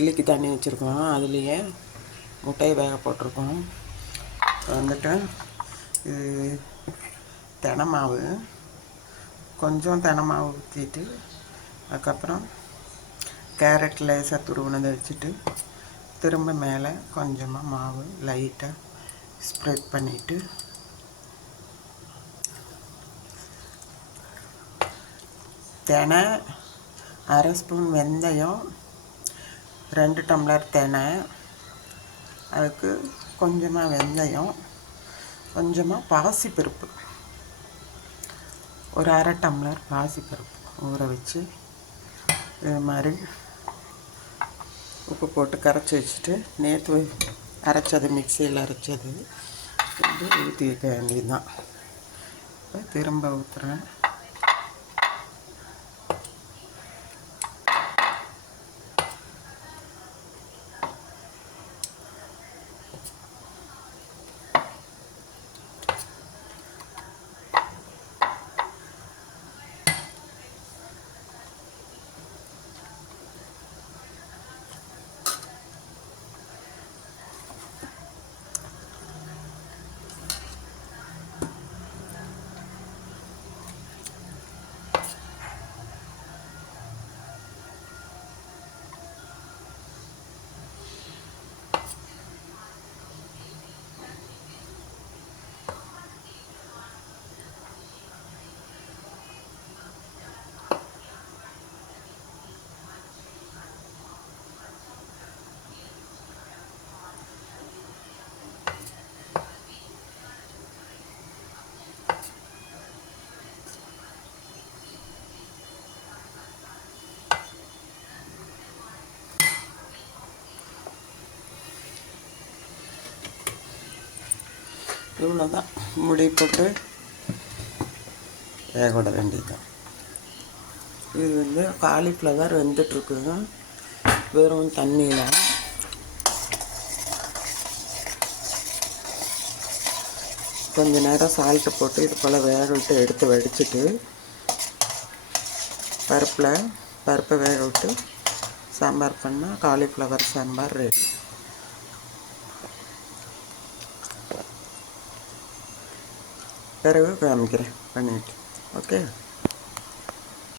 இட்லிக்கு தண்ணி வச்சுருக்கோம். அதுலேயே முட்டையை வேக போட்டிருக்கோம். வந்துட்டு தெனை மாவு, கொஞ்சம் தெனை மாவு ஊற்றிட்டு அதுக்கப்புறம் கேரட் லேசாக துருவினதை வச்சுட்டு திரும்ப மேலே கொஞ்சமாக மாவு லைட்டாக ஸ்ப்ரெட் பண்ணிவிட்டு தெனை, அரை ஸ்பூன் வெந்தயம், 2 டம்ளர் தெனை, அதுக்கு கொஞ்சமாக வெந்தயம், கொஞ்சமாக பாசிப்பருப்பு, ஒரு அரை டம்ளர் பாசிப்பருப்பு ஊற வச்சு இது மாதிரி உப்பு போட்டு கரைச்சி வச்சுட்டு நேற்று அரைச்சது, மிக்சியில் அரைச்சது வந்து ஊற்றி வைக்க வேண்டியதுதான். திரும்ப ஊற்றுறேன். இவ்வளோதான், முடி போட்டு வேக விட வேண்டியதுதான். இது வந்து காலிஃப்ளவர் வெந்துட்டுருக்குங்க வெறும் தண்ணியில். கொஞ்ச நேரம் சால்ட்டு போட்டு இது போல் வேக விட்டு எடுத்து வடிச்சிட்டு பருப்பை வேக விட்டு சாம்பார் பண்ணால் காலிஃப்ளவர் சாம்பார் ரெடி. பிறகு காமிக்கிறேன் பண்ணிவிட்டு. ஓகே.